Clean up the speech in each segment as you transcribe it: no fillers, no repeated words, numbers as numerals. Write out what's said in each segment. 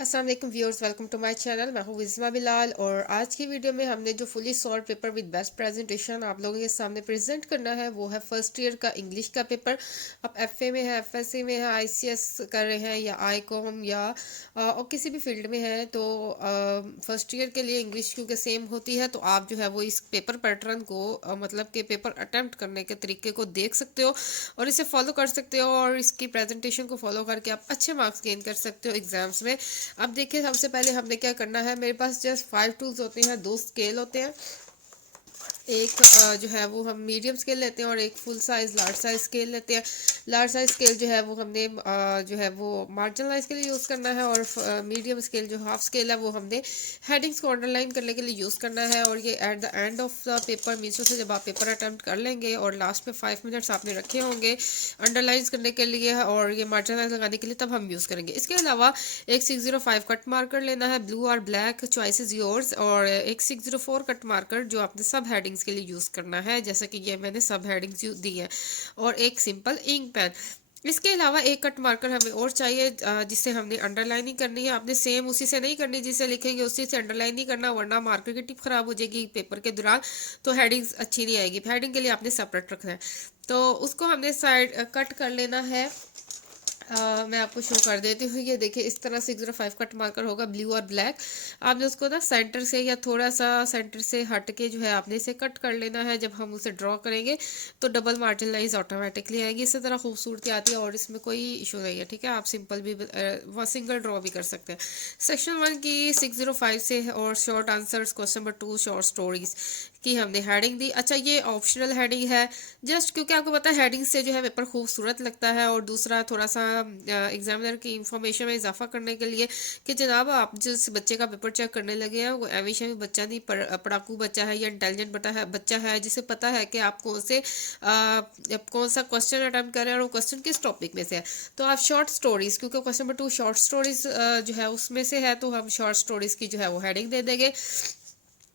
अस्सलाम वालेकुम viewers, welcome to my channel. मैं हूँ विज़मा बिलाल और आज की वीडियो में हमने जो fully solve paper with best presentation आप लोगों के सामने प्रेजेंट करना है वो है फर्स्ट ईयर का इंग्लिश का पेपर। आप एफए में है, एफएससी में है, आईसीएस कर रहे हैं या आईकॉम या और किसी भी फील्ड में है तो फर्स्ट ईयर के लिए इंग्लिश क्योंकि सेम होती है तो आप जो है वो इस पेपर पैटर्न को मतलब कि पेपर अटेम्प्ट करने के तरीके को देख सकते हो और इसे फॉलो कर सकते हो और इसकी प्रेजेंटेशन को फॉलो करके आप अच्छे मार्क्स गेन कर सकते हो एग्जाम्स में। अब देखिए सबसे पहले हमने क्या करना है, मेरे पास जस्ट 5 टूल्स होते हैं, 2 स्केल होते हैं। एक जो है वो हम मीडियम स्केल लेते हैं और एक full size large size scale लेते हैं। लार्ज साइज स्केल जो है वो हमने जो है वो मार्जिनलाइज के लिए यूज़ करना है और मीडियम स्केल जो हाफ स्केल है वो हमने हेडिंग्स को अंडरलाइन करने के लिए यूज़ करना है। और ये at the end of the paper means से जब आप पेपर अटैम्प्ट कर लेंगे और लास्ट में 5 मिनट्स आपने रखे होंगे अंडरलाइन करने के लिए और ये मार्जिनलाइज लगाने के लिए, तब हम यूज़ करेंगे। इसके अलावा एक 605 कट मार्कर लेना है, ब्लू और ब्लैक चॉइस इज योर्स। और एक 604 कट मार्कर जो आपने सब हेडिंग्स के लिए यूज़ करना है, जैसे कि ये मैंने सब हेडिंग्स दी है। और एक सिंपल इंक पेन। इसके अलावा एक कट मार्कर हमें और चाहिए जिससे हमने अंडरलाइनिंग करनी है। आपने सेम उसी से नहीं करनी जिसे लिखेंगे उसी से अंडरलाइन नहीं करना, वरना मार्कर की टिप खराब हो जाएगी पेपर के दौरान तो हेडिंग्स अच्छी नहीं आएगी। हेडिंग के लिए आपने सेपरेट रखना है तो उसको हमने साइड कट कर लेना है। मैं आपको शो कर देती हूँ। ये देखिए इस तरह 605 कट मार्कर होगा, ब्लू और ब्लैक। आपने उसको ना सेंटर से या थोड़ा सा सेंटर से हट के जो है आपने इसे कट कर लेना है। जब हम उसे ड्रॉ करेंगे तो डबल मार्जिन लाइंस ऑटोमेटिकली आएगी। इसी तरह खूबसूरती आती है और इसमें कोई इशू नहीं है, ठीक है। आप सिंपल भी सिंगल ड्रॉ भी कर सकते हैं। सेक्शन 1 की 605 से और short answers, question number 2 short stories की हमने हेडिंग दी। अच्छा, ये ऑप्शनल हेडिंग है जस्ट क्योंकि आपको पता है हेडिंग से जो है पेपर खूबसूरत लगता है और दूसरा थोड़ा सा एग्जामिनर की इंफॉर्मेशन में इजाफा करने के लिए कि जनाब आप जिस बच्चे का पेपर चेक करने लगे हैं वो एविश बच्चा नहीं, पढ़ाकू बच्चा है या इंटेलिजेंट बच्चा है जिसे पता है कि आप कौन सा क्वेश्चन अटेम्प्ट कर रहे हैं और वो क्वेश्चन किस टॉपिक में से है। तो आप शॉर्ट स्टोरीज, क्योंकि क्वेश्चन नंबर 2 शॉर्ट स्टोरीज जो है उसमें से है तो हम शॉर्ट स्टोरीज की जो है वो हेडिंग दे देंगे।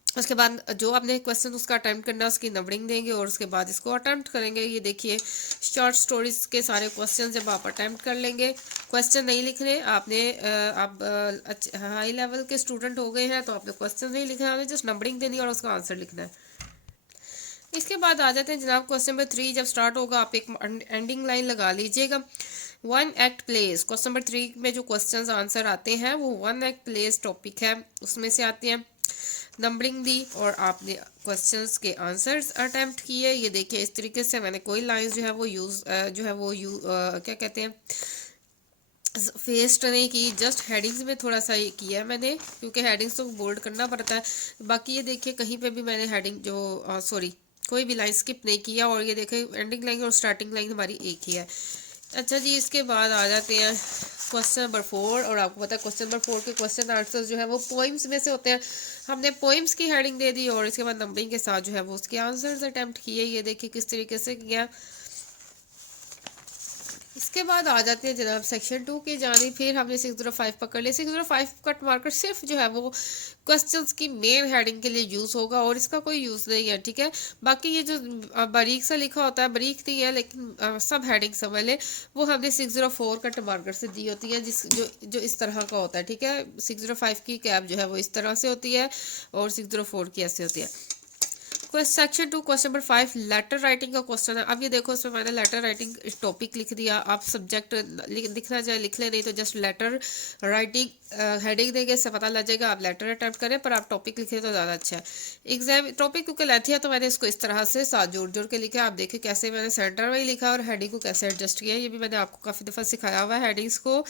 उसके बाद जो आपने क्वेश्चन उसका अटैम्प्ट करना है उसकी नंबरिंग देंगे और उसके बाद इसको अटैम्प्ट करेंगे। ये देखिए शॉर्ट स्टोरीज के सारे क्वेश्चन जब आप अटैम्प्ट कर लेंगे, क्वेश्चन नहीं लिखने आपने, आप हाई लेवल के स्टूडेंट हो गए हैं तो आपने क्वेश्चन नहीं लिखना, आपने जस्ट नंबरिंग देनी और उसका आंसर लिखना है। इसके बाद आ जाते हैं जनाब क्वेश्चन नंबर 3। जब स्टार्ट होगा आप एक एंडिंग लाइन लगा लीजिएगा। 1 एक्ट प्लेस, क्वेश्चन नंबर 3 में जो क्वेश्चंस आंसर आते हैं वो 1 एक्ट प्लेस टॉपिक है उसमें से आते हैं। नंबरिंग दी और आपने क्वेश्चंस के आंसर्स अटेम्प्ट किए। ये देखिए इस तरीके से मैंने कोई लाइंस जो है वो क्या कहते हैं फेस्ट नहीं की, जस्ट हेडिंग्स में थोड़ा सा ये किया है मैंने क्योंकि हेडिंग्स तो बोल्ड करना पड़ता है। बाकी ये देखिए कहीं पे भी मैंने हेडिंग जो सॉरी कोई भी लाइन स्किप नहीं किया। और ये देखिए एंडिंग लाइन और स्टार्टिंग लाइन हमारी एक ही है। अच्छा जी, इसके बाद आ जाते हैं क्वेश्चन नंबर 4। और आपको पता है क्वेश्चन नंबर 4 के क्वेश्चन आंसर्स जो है वो पोइम्स में से होते हैं। हमने पोइम्स की हेडिंग दे दी और इसके बाद नंबरिंग के साथ जो है वो उसके आंसर्स अटेम्प्ट किए। ये देखिए किस तरीके से किया। इसके बाद आ जाते हैं जनाब सेक्शन 2 की जानी। फिर हमने 605 पकड़ लिया। 605 कट मार्कर सिर्फ जो है वो क्वेश्चंस की मेन हेडिंग के लिए यूज़ होगा और इसका कोई यूज़ नहीं है, ठीक है। बाकी ये जो बारीक सा लिखा होता है, बारीक नहीं है लेकिन सब हेडिंग समझ लें, वो हमने 604 कट मार्कर से दी होती है जो इस तरह का होता है, ठीक है। 605 की कैप जो है वो इस तरह से होती है और 604 की ऐसे होती है। Section 2 question number 5 letter writing का क्वेश्चन है। अब ये देखो इसमें मैंने लेटर राइटिंग टॉपिक लिख दिया। आप सब्जेक्ट लिखना चाहे लिख ले, नहीं तो जस्ट लेटर राइटिंग हेडिंग देंगे, इससे पता लग जाएगा आप लेटर अटेम्प्ट करें, पर आप टॉपिक लिखें तो ज़्यादा अच्छा है। एग्जाम टॉपिक क्योंकि लेथी है तो मैंने इसको इस तरह से साथ जोड़ जोड़ के लिखा। आप देखिए कैसे मैंने सेंटर में ही लिखा और हेडिंग को कैसे एडजस्ट किया। ये भी मैंने आपको काफ़ी दफ़ा सिखाया हुआ है हेडिंग्स को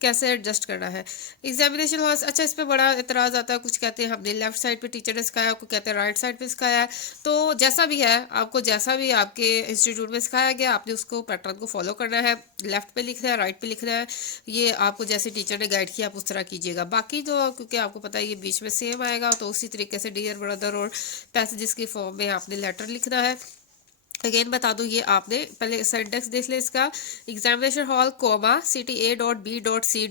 कैसे एडजस्ट करना है। एग्जामिनेशन हॉल, अच्छा इस पर बड़ा एतराज़ आता है, कुछ कहते हैं हमने लेफ्ट साइड पर टीचर ने सिखाया, कुछ कहते हैं राइट साइड पर सिखाया है। तो जैसा भी है आपको, जैसा भी आपके इंस्टीट्यूट में सिखाया गया आपने उसको पैटर्न को फॉलो करना है। लेफ्ट पे लिखना है, राइट पे लिखना है, ये आपको जैसे टीचर ने गाइड किया आप उस तरह कीजिएगा। बाकी तो क्योंकि आपको पता है ये बीच में सेम आएगा तो उसी तरीके से डियर ब्रदर और पैसेजेस की फॉर्म में आपने लेटर लिखना है। अगेन बता दूं, ये आपने पहले सेंटेक्स देख ले इसका। Examination hall comma CTA.B.C.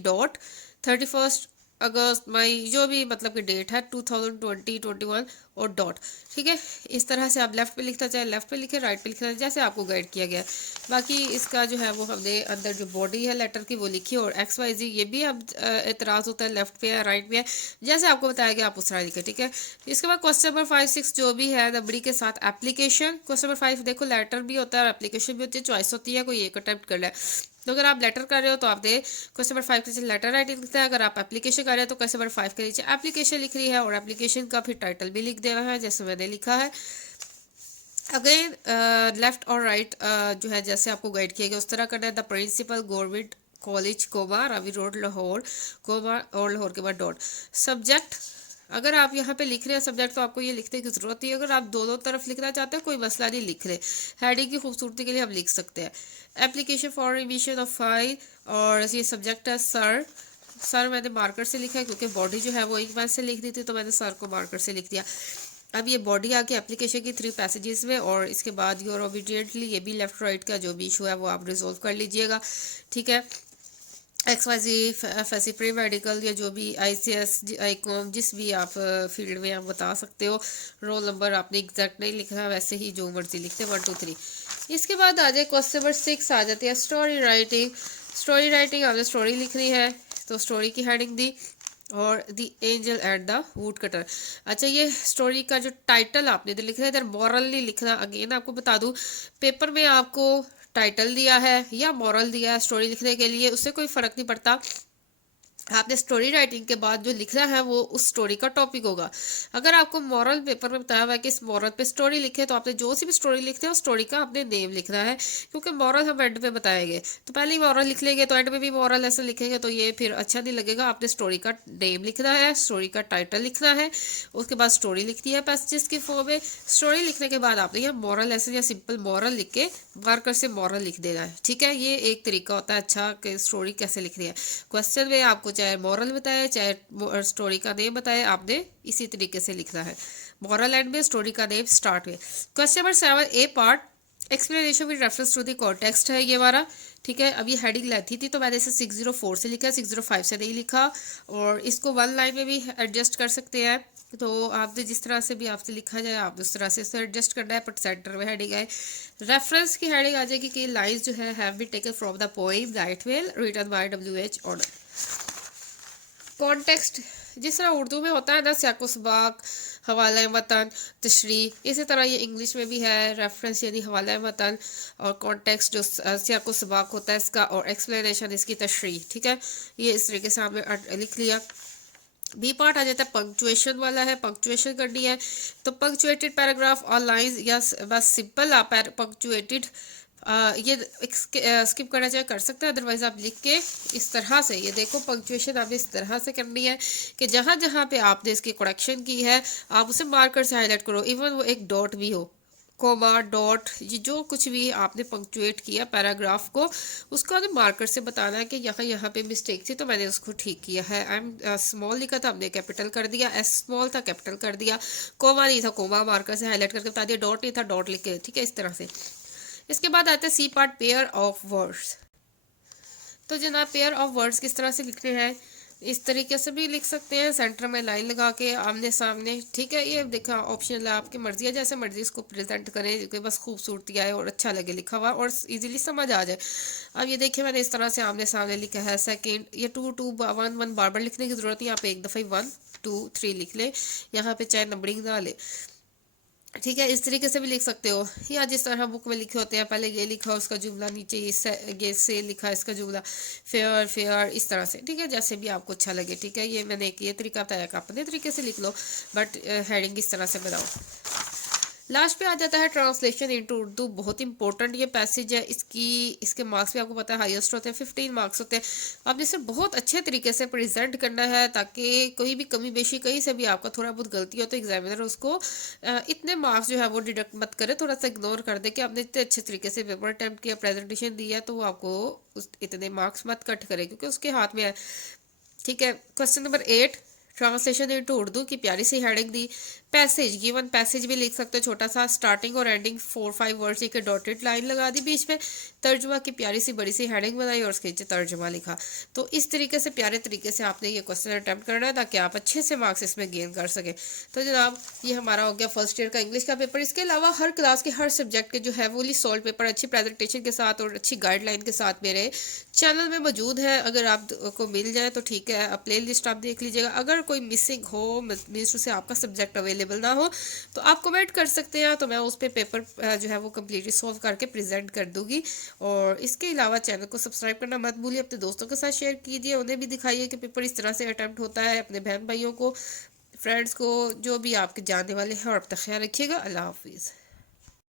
31 अगस्त मई जो भी मतलब कि डेट है 2020-21 और डॉट। ठीक है, इस तरह से आप लेफ्ट पे लिखना चाहे लेफ्ट पे लिखे, राइट पे लिखना चाहे जैसे आपको गाइड किया गया है। बाकी इसका जो है वो हमने अंदर जो बॉडी है लेटर की वो लिखी, और एक्स वाई जी ये भी अब एतराज़ होता है लेफ्ट पे है राइट पे है, जैसे आपको बताया गया आप उस तरह लिखे। ठीक है, इसके बाद क्वेश्चन नंबर 5-6 जो भी है नंबरी के साथ एप्लीकेशन। क्वेश्चन नंबर 5 देखो लेटर भी होता है और एप्लीकेशन भी होती है, चॉइस होती है, कोई एक अटेम्प्ट कर ले। तो अगर आप लेटर कर रहे हो तो आपने क्वेश्चन नंबर 5 के नीचे लेटर राइटिंग लिखना है। अगर आप एप्लीकेशन कर रहे हो तो क्वेश्चन नंबर 5 के नीचे एप्लीकेशन लिख रही है और एप्लीकेशन का फिर टाइटल भी लिख देना है जैसे मैंने लिखा है। अगेन लेफ्ट और राइट जो है जैसे आपको गाइड किया गया उस तरह करना है। The principal government college comma Ravi road Lahore comma और लाहौर के बाद डॉट। सब्जेक्ट अगर आप यहाँ पे लिख रहे हैं सब्जेक्ट तो आपको ये लिखने की ज़रूरत नहीं है। अगर आप दोनों तरफ लिखना चाहते हैं कोई मसला नहीं, लिख रहे। हेडिंग की खूबसूरती के लिए हम लिख सकते हैं। Application for revision of file, और ये सब्जेक्ट है सर। सर मैंने मार्कर से लिखा है क्योंकि बॉडी जो है वो एक बार से लिख दी थी तो मैंने सर को मार्कर से लिख दिया। अब ये बॉडी आके एप्लीकेशन की 3 पैसेजेस में, और इसके बाद योर ओबीडियंटली ये भी लेफ्ट राइट का जो भी इशू है वो आप रिजोल्व कर लीजिएगा। ठीक है, XYZ FSC प्री मेडिकल या जो भी ICS आईकॉम जिस भी आप फील्ड में आप बता सकते हो। रोल नंबर आपने एग्जैक्ट नहीं लिखना, वैसे ही जो मर्जी लिखते 1 2 3। इसके बाद आ जाए क्वेश्चन नंबर 6 आ जाती है स्टोरी राइटिंग। स्टोरी राइटिंग आपने स्टोरी लिखनी है तो स्टोरी की हेडिंग दी, और the angel at the wood cutter. अच्छा, ये स्टोरी का जो टाइटल आपने इधर लिखना है, इधर मॉरल नहीं लिखना। अगेन आपको बता दूं पेपर में आपको टाइटल दिया है या मॉरल दिया है स्टोरी लिखने के लिए, उससे कोई फ़र्क नहीं पड़ता। आपने स्टोरी राइटिंग के बाद जो लिखना है वो उस स्टोरी का टॉपिक होगा। अगर आपको मॉरल पेपर में बताया हुआ है कि इस मॉरल पे स्टोरी लिखे तो आपने जो सी भी स्टोरी लिखते हैं उस स्टोरी का आपने नेम लिखना है, क्योंकि मॉरल हम एंड में बताएंगे। तो पहले ही मॉरल लिख लेंगे तो एंड में भी मॉरल ऐसे लिखेंगे तो ये फिर अच्छा नहीं लगेगा। आपने स्टोरी का नेम लिखना है, स्टोरी का टाइटल लिखना है, उसके बाद स्टोरी लिखनी है पैसेजेस की फॉर्म में। स्टोरी लिखने के बाद आपने यहाँ मॉरल ऐसे या सिंपल मॉरल लिख के मार्कर से मॉरल लिख देना है। ठीक है, ये एक तरीका होता है अच्छा कि स्टोरी कैसे लिखनी है। क्वेश्चन में आपको चाहे मॉरल बताए चाहे स्टोरी का नेम बताए, आपने इसी तरीके से लिखना है। मॉरल एंड में, स्टोरी का नेम स्टार्ट में। Question number 7 A part explanation with reference to the context है ये हमारा। ठीक है, अब ये हेडिंग लेती थी तो मैंने इसे 604 से लिखा, 605 से नहीं लिखा, और इसको 1 लाइन में भी एडजस्ट कर सकते हैं। तो आपने जिस तरह से भी आपसे लिखा जाए आप उस तरह से इसे एडजस्ट करना है। बट सेंटर में हेडिंग है, रेफरेंस की हेडिंग आ जाएगी कि लाइन्स जो है have been taken from the poem night well written by WH ऑर्डर। कॉन्टेक्स्ट जिस तरह उर्दू में होता है ना सियाको सबाक, हवाला मतन, तशरी, इसी तरह ये इंग्लिश में भी है रेफरेंस यानी हवाला मतन, और कॉन्टेक्स्ट जो सियाको सबाक होता है इसका, और एक्सप्लेनेशन इसकी तशरी। ठीक है, ये इस तरीके से हमने लिख लिया। बी पार्ट आ जाता है पंक्चुएशन वाला है, पंक्चुएशन करनी है। तो पंक्चुएटेड पैराग्राफ और लाइंस या बस सिंपल आप पंक्चुएटेड ये स्किप करना चाहे कर सकते हैं, अदरवाइज आप लिख के इस तरह से, ये देखो पंक्चुएशन आपने इस तरह से करनी है कि जहाँ जहाँ पे आपने इसकी करेक्शन की है आप उसे मार्कर से हाईलाइट करो। इवन वो एक डॉट भी हो, कोमा डॉट, ये जो कुछ भी आपने पंक्चुएट किया पैराग्राफ को उसका हमें मार्कर से बताना है कि यहाँ यहाँ पे मिस्टेक थी तो मैंने उसको ठीक किया है। आई एम स्मॉल लिखा था हमने कैपिटल कर दिया, एस स्मॉल था कैपिटल कर दिया, कोमा नहीं था कोमा मार्कर से हाईलाइट करके बता दिया, डॉट नहीं था डॉट लिख के। ठीक है, इस तरह से। इसके बाद आते हैं C part pair of words. तो जनाब पेयर ऑफ वर्ड्स किस तरह से लिखने हैं, इस तरीके से भी लिख सकते हैं, सेंटर में लाइन लगा के आमने सामने। ठीक है, ये देखा ऑप्शनल है, आपकी मर्जी है जैसे मर्जी इसको प्रेजेंट करें कि बस खूबसूरती आए और अच्छा लगे लिखा हुआ और इजीली समझ आ जाए। अब ये देखिए मैंने इस तरह से आमने सामने लिखा है। सेकेंड, ये 2 2 1 1 बार बार लिखने की ज़रूरत नहीं, यहाँ पे एक दफ़ा 1 2 3 लिख ले, यहाँ पे चाहे नंबरिंग ना ले। ठीक है, इस तरीके से भी लिख सकते हो, या जिस तरह बुक में लिखे होते हैं पहले ये लिखा उसका जुमला, नीचे ये से लिखा इसका जुमला, फेयर फेयर, इस तरह से। ठीक है, जैसे भी आपको अच्छा लगे। ठीक है, ये मैंने एक ये तरीका बताया कि अपने तरीके से लिख लो, बट हेडिंग इस तरह से बनाओ। लास्ट पे आ जाता है ट्रांसलेशन इनटू उर्दू। बहुत इंपॉर्टेंट ये पैसेज है, इसके मार्क्स भी आपको पता है हाईएस्ट होते हैं, 15 मार्क्स होते हैं। आपने इसे बहुत अच्छे तरीके से प्रेजेंट करना है ताकि कोई भी कमी बेशी कहीं से भी आपका थोड़ा बहुत गलती हो तो एग्जामिनर उसको इतने मार्क्स जो है वो डिडक्ट मत करे, थोड़ा सा इग्नोर कर दे कि आपने इतने अच्छे तरीके से पेपर अटैम्प्ट किया, प्रेजेंटेशन दी है, तो वो आपको इतने मार्क्स मत कट करे क्योंकि उसके हाथ में है। ठीक है, question number 8 translation into Urdu की प्यारी सी हेडिंग दी। पैसेज गिवन पैसेज भी लिख सकते हो छोटा सा, स्टार्टिंग और एंडिंग 4-5 वर्ड्स लिखे, डॉटेड लाइन लगा दी बीच में, तर्जुमा की प्यारी सी बड़ी सी हेडिंग बनाई और उसके नीचे तर्जुमा लिखा। तो इस तरीके से प्यारे तरीके से आपने ये क्वेश्चन अटैम्प्ट करना है ताकि आप अच्छे से मार्क्स इसमें गेन कर सकें। तो जनाब ये हमारा हो गया फर्स्ट ईयर का इंग्लिश का पेपर। इसके अलावा हर क्लास के हर सब्जेक्ट के जो है वो सॉल्व पेपर अच्छी प्रेजेंटेशन के साथ और अच्छी गाइडलाइन के साथ मेरे चैनल में मौजूद है। अगर आपको मिल जाए तो ठीक है, आप प्ले लिस्ट आप देख लीजिएगा। अगर कोई मिसिंग हो, मीन्स से आपका सब्जेक्ट अवेलेबल ना हो, तो आप कमेंट कर सकते हैं, तो मैं उस पर पेपर जो है वो कम्प्लीटली सॉल्व करके प्रेजेंट कर दूंगी। और इसके अलावा चैनल को सब्सक्राइब करना मत भूलिए, अपने दोस्तों के साथ शेयर कीजिए, उन्हें भी दिखाइए कि पेपर इस तरह से अटैम्प्ट होता है। अपने बहन भाइयों को, फ्रेंड्स को, जो भी आपके जानने वाले हैं, और अपना ख्याल रखिएगा। अल्लाह हाफिज़।